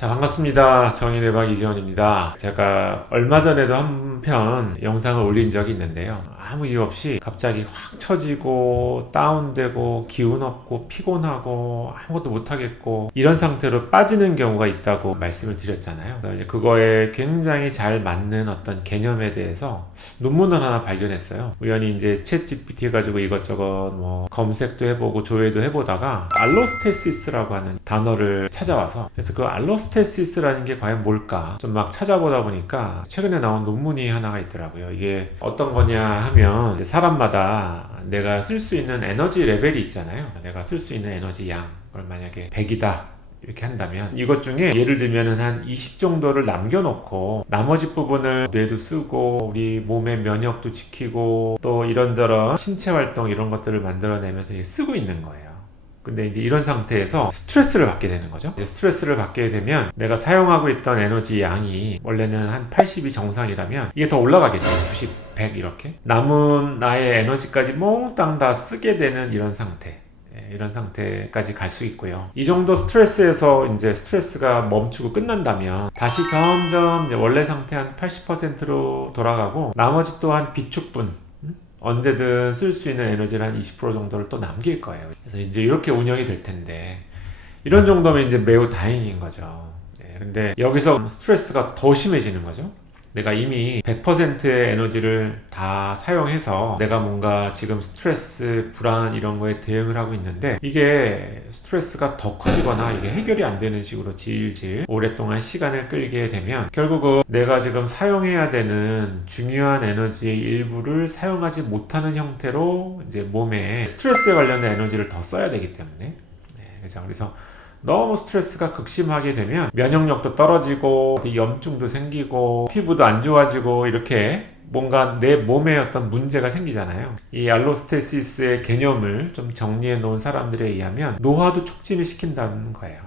자, 반갑습니다. 정의대박 이지원입니다. 제가 얼마 전에도 한 편 영상을 올린 적이 있는데요. 아무 이유 없이 갑자기 확 처지고 다운되고 기운 없고 피곤하고 아무것도 못하겠고 이런 상태로 빠지는 경우가 있다고 말씀을 드렸잖아요. 그거에 굉장히 잘 맞는 어떤 개념에 대해서 논문을 하나 발견했어요. 우연히 이제 챗 GPT 해가지고 이것저것 뭐 검색도 해보고 조회도 해보다가 알로스테시스라고 하는 단어를 찾아와서, 그래서 그 알로스테시스라는 게 과연 뭘까 좀 막 찾아보다 보니까 최근에 나온 논문이 하나가 있더라고요. 이게 어떤 거냐 하면 사람마다 내가 쓸 수 있는 에너지 레벨이 있잖아요. 내가 쓸 수 있는 에너지 양을 만약에 100이다 이렇게 한다면 이것 중에 예를 들면은 한 20 정도를 남겨놓고 나머지 부분을 뇌도 쓰고 우리 몸의 면역도 지키고 또 이런저런 신체 활동 이런 것들을 만들어내면서 쓰고 있는 거예요. 근데 이제 이런 상태에서 스트레스를 받게 되는 거죠. 이제 스트레스를 받게 되면 내가 사용하고 있던 에너지 양이 원래는 한 80이 정상이라면 이게 더 올라가겠죠. 90, 100 이렇게. 남은 나의 에너지까지 몽땅 다 쓰게 되는 이런 상태. 이런 상태까지 갈 수 있고요. 이 정도 스트레스에서 이제 스트레스가 멈추고 끝난다면 다시 점점 이제 원래 상태 한 80%로 돌아가고 나머지 또한 비축분 언제든 쓸 수 있는 에너지를 한 20% 정도를 또 남길 거예요. 그래서 이제 이렇게 운영이 될 텐데 이런 정도면 이제 매우 다행인 거죠. 근데 여기서 스트레스가 더 심해지는 거죠. 내가 이미 100%의 에너지를 다 사용해서 내가 뭔가 지금 스트레스, 불안 이런 거에 대응을 하고 있는데 이게 스트레스가 더 커지거나 이게 해결이 안 되는 식으로 질질 오랫동안 시간을 끌게 되면 결국은 내가 지금 사용해야 되는 중요한 에너지의 일부를 사용하지 못하는 형태로 이제 몸에 스트레스에 관련된 에너지를 더 써야 되기 때문에 그렇죠. 그래서 너무 스트레스가 극심하게 되면 면역력도 떨어지고 염증도 생기고 피부도 안 좋아지고 이렇게 뭔가 내 몸에 어떤 문제가 생기잖아요. 이 알로스테시스의 개념을 좀 정리해 놓은 사람들에 의하면 노화도 촉진을 시킨다는 거예요.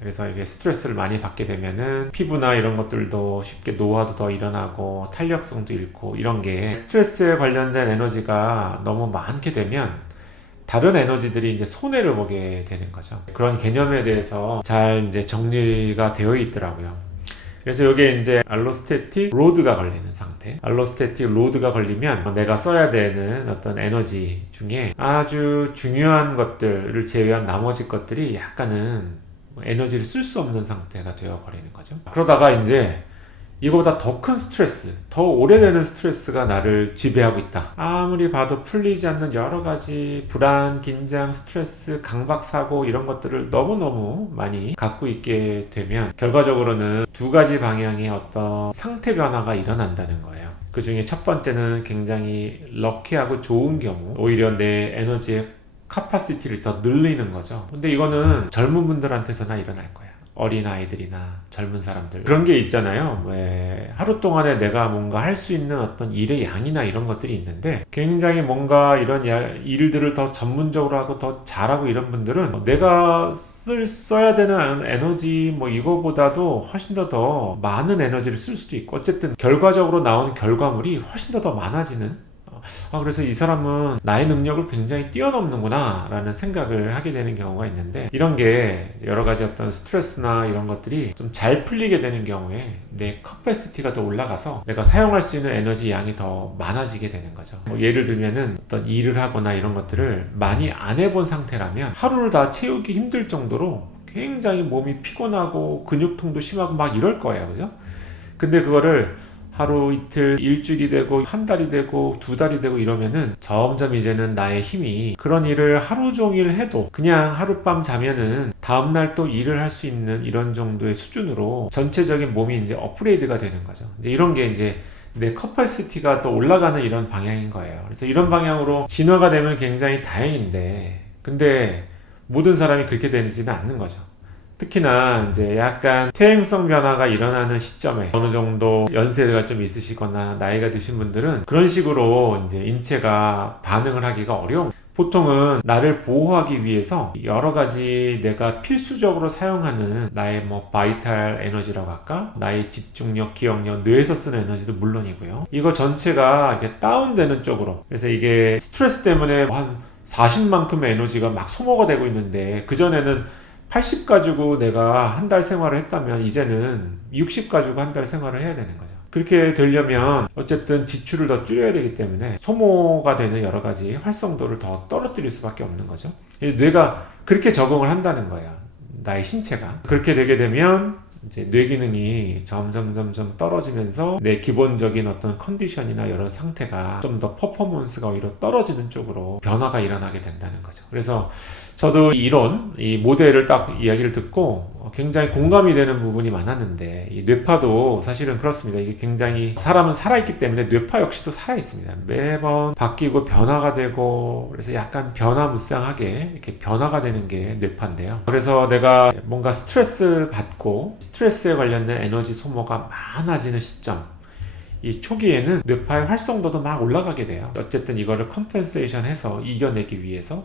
그래서 이게 스트레스를 많이 받게 되면은 피부나 이런 것들도 쉽게 노화도 더 일어나고 탄력성도 잃고 이런 게 스트레스에 관련된 에너지가 너무 많게 되면 다른 에너지들이 이제 손해를 보게 되는 거죠. 그런 개념에 대해서 잘 이제 정리가 되어 있더라고요. 그래서 이게 이제 알로스테틱 로드가 걸리는 상태. 알로스테틱 로드가 걸리면 내가 써야 되는 어떤 에너지 중에 아주 중요한 것들을 제외한 나머지 것들이 약간은 에너지를 쓸 수 없는 상태가 되어 버리는 거죠. 그러다가 이제 이거보다 더 큰 스트레스, 더 오래되는 스트레스가 나를 지배하고 있다. 아무리 봐도 풀리지 않는 여러 가지 불안, 긴장, 스트레스, 강박사고 이런 것들을 너무너무 많이 갖고 있게 되면 결과적으로는 두 가지 방향의 어떤 상태 변화가 일어난다는 거예요. 그 중에 첫 번째는 굉장히 럭키하고 좋은 경우 오히려 내 에너지의 카파시티를 더 늘리는 거죠. 근데 이거는 젊은 분들한테서나 일어날 거예요. 어린아이들이나 젊은 사람들 그런 게 있잖아요. 왜 하루 동안에 내가 뭔가 할 수 있는 어떤 일의 양이나 이런 것들이 있는데 굉장히 뭔가 이런 일들을 더 전문적으로 하고 더 잘하고 이런 분들은 내가 써야 되는 에너지 뭐 이거보다도 훨씬 더 많은 에너지를 쓸 수도 있고 어쨌든 결과적으로 나오는 결과물이 훨씬 더 많아지는 그래서 이 사람은 나의 능력을 굉장히 뛰어넘는구나 라는 생각을 하게 되는 경우가 있는데 이런 게 여러 가지 어떤 스트레스나 이런 것들이 좀 잘 풀리게 되는 경우에 내 커패시티가 더 올라가서 내가 사용할 수 있는 에너지 양이 더 많아지게 되는 거죠. 예를 들면은 어떤 일을 하거나 이런 것들을 많이 안 해본 상태라면 하루를 다 채우기 힘들 정도로 굉장히 몸이 피곤하고 근육통도 심하고 막 이럴 거예요. 그죠? 근데 그거를 하루 이틀 일주일이 되고 한 달이 되고 두 달이 되고 이러면은 점점 이제는 나의 힘이 그런 일을 하루 종일 해도 그냥 하룻밤 자면은 다음날 또 일을 할 수 있는 이런 정도의 수준으로 전체적인 몸이 이제 업그레이드가 되는 거죠. 이제 이런 게 이제 내 커퍼시티가 또 올라가는 이런 방향인 거예요. 그래서 이런 방향으로 진화가 되면 굉장히 다행인데 근데 모든 사람이 그렇게 되지는 않는 거죠. 특히나 이제 약간 퇴행성 변화가 일어나는 시점에 어느 정도 연세가 좀 있으시거나 나이가 드신 분들은 그런 식으로 이제 인체가 반응을 하기가 어려운 거예요. 보통은 나를 보호하기 위해서 여러 가지 내가 필수적으로 사용하는 나의 뭐 바이탈 에너지라고 할까? 나의 집중력, 기억력, 뇌에서 쓰는 에너지도 물론이고요. 이거 전체가 이렇게 다운되는 쪽으로 그래서 이게 스트레스 때문에 한 40만큼의 에너지가 막 소모가 되고 있는데 그전에는 80 가지고 내가 한 달 생활을 했다면 이제는 60 가지고 한 달 생활을 해야 되는 거죠. 그렇게 되려면 어쨌든 지출을 더 줄여야 되기 때문에 소모가 되는 여러 가지 활성도를 더 떨어뜨릴 수밖에 없는 거죠. 뇌가 그렇게 적응을 한다는 거예요. 나의 신체가. 그렇게 되게 되면 이제 뇌 기능이 점점 떨어지면서 내 기본적인 어떤 컨디션이나 여러 상태가 좀 더 퍼포먼스가 오히려 떨어지는 쪽으로 변화가 일어나게 된다는 거죠. 그래서 저도 이 모델을 딱 이야기를 듣고 굉장히 공감이 되는 부분이 많았는데, 이 뇌파도 사실은 그렇습니다. 이게 굉장히 사람은 살아있기 때문에 뇌파 역시도 살아있습니다. 매번 바뀌고 변화가 되고, 그래서 약간 변화무쌍하게 이렇게 변화가 되는 게 뇌파인데요. 그래서 내가 뭔가 스트레스 받고 스트레스에 관련된 에너지 소모가 많아지는 시점, 이 초기에는 뇌파의 활성도도 막 올라가게 돼요. 어쨌든 이거를 컴펜세이션 해서 이겨내기 위해서.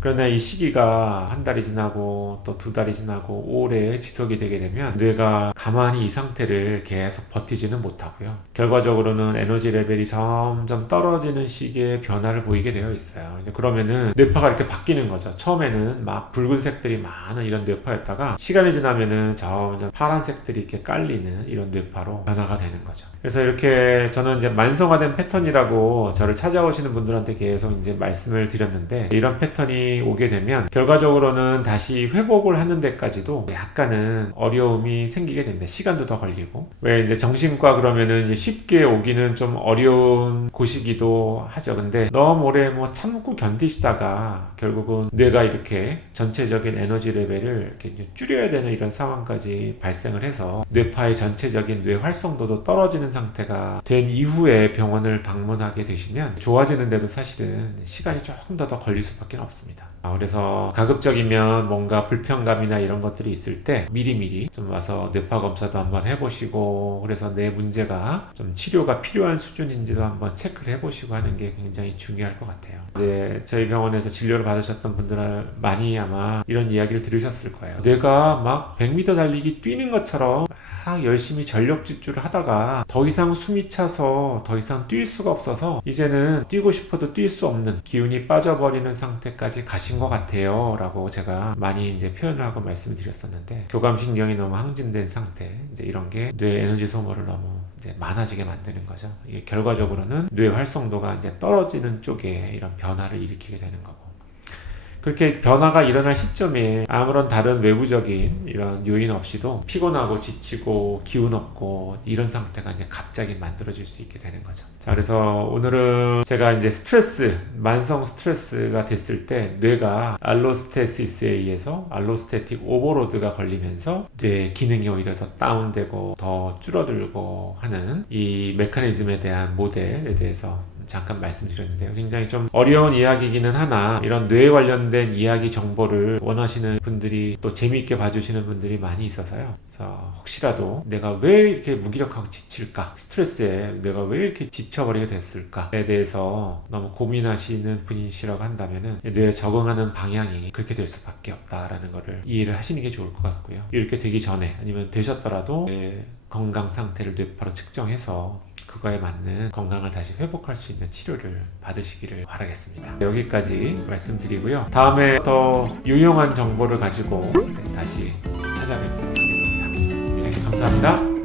그러나 이 시기가 한 달이 지나고 또 두 달이 지나고 오래 지속이 되게 되면 뇌가 가만히 이 상태를 계속 버티지는 못하고요. 결과적으로는 에너지 레벨이 점점 떨어지는 시기의 변화를 보이게 되어 있어요. 이제 그러면은 뇌파가 이렇게 바뀌는 거죠. 처음에는 막 붉은색들이 많은 이런 뇌파였다가 시간이 지나면은 점점 파란색들이 이렇게 깔리는 이런 뇌파로 변화가 되는 거죠. 그래서 이렇게 저는 이제 만성화된 패턴이라고 저를 찾아오시는 분들한테 계속 이제 말씀을 드렸는데, 이런 패턴이 오게 되면 결과적으로는 다시 회복을 하는 데까지도 약간은 어려움이 생기게 됩니다. 시간도 더 걸리고. 왜 이제 정신과 그러면은 이제 쉽게 오기는 좀 어려운 곳이기도 하죠. 근데 너무 오래 뭐 참고 견디시다가 결국은 뇌가 이렇게 전체적인 에너지 레벨을 이렇게 줄여야 되는 이런 상황까지 발생을 해서 뇌파의 전체적인 뇌 활성도도 떨어지는 상태가 된 이후에 병원을 방문하게 되시면 좋아지는데도 사실은 시간이 조금 더 걸릴 수밖에 없습니다. 그래서 가급적이면 뭔가 불편감이나 이런 것들이 있을 때 미리미리 좀 와서 뇌파 검사도 한번 해보시고, 그래서 내 문제가 좀 치료가 필요한 수준인지도 한번 체크를 해보시고 하는 게 굉장히 중요할 것 같아요. 이제 저희 병원에서 진료를 받으셨던 분들 많이 아마 이런 이야기를 들으셨을 거예요. 뇌가 막 100m 달리기 뛰는 것처럼 막 열심히 전력 질주를 하다가 더 이상 숨이 차서 더 이상 뛸 수가 없어서 이제는 뛰고 싶어도 뛸 수 없는 기운이 빠져버리는 상태까지 가신 것 같아요 라고 제가 많이 이제 표현을 하고 말씀을 드렸었는데, 교감신경이 너무 항진된 상태, 이제 이런 게 뇌 에너지 소모를 너무 이제 많아지게 만드는 거죠. 이게 결과적으로는 뇌 활성도가 이제 떨어지는 쪽에 이런 변화를 일으키게 되는 거고, 그렇게 변화가 일어날 시점에 아무런 다른 외부적인 이런 요인 없이도 피곤하고 지치고 기운 없고 이런 상태가 이제 갑자기 만들어질 수 있게 되는 거죠. 자, 그래서 오늘은 제가 이제 만성 스트레스가 됐을 때 뇌가 알로스테시스에 의해서 알로스테틱 오버로드가 걸리면서 뇌 기능이 오히려 더 다운되고 더 줄어들고 하는 이 메커니즘에 대한 모델에 대해서 잠깐 말씀드렸는데요. 굉장히 좀 어려운 이야기이기는 하나, 이런 뇌에 관련된 이야기 정보를 원하시는 분들이 또 재미있게 봐주시는 분들이 많이 있어서요. 그래서 혹시라도 내가 왜 이렇게 무기력하고 지칠까? 스트레스에 내가 왜 이렇게 지쳐버리게 됐을까에 대해서 너무 고민하시는 분이시라고 한다면은 뇌에 적응하는 방향이 그렇게 될 수밖에 없다라는 거를 이해를 하시는 게 좋을 것 같고요. 이렇게 되기 전에 아니면 되셨더라도 뇌 건강 상태를 뇌파로 측정해서 그거에 맞는 건강을 다시 회복할 수 있는 치료를 받으시기를 바라겠습니다. 여기까지 말씀드리고요. 다음에 더 유용한 정보를 가지고 다시 찾아뵙도록 하겠습니다. 네, 감사합니다.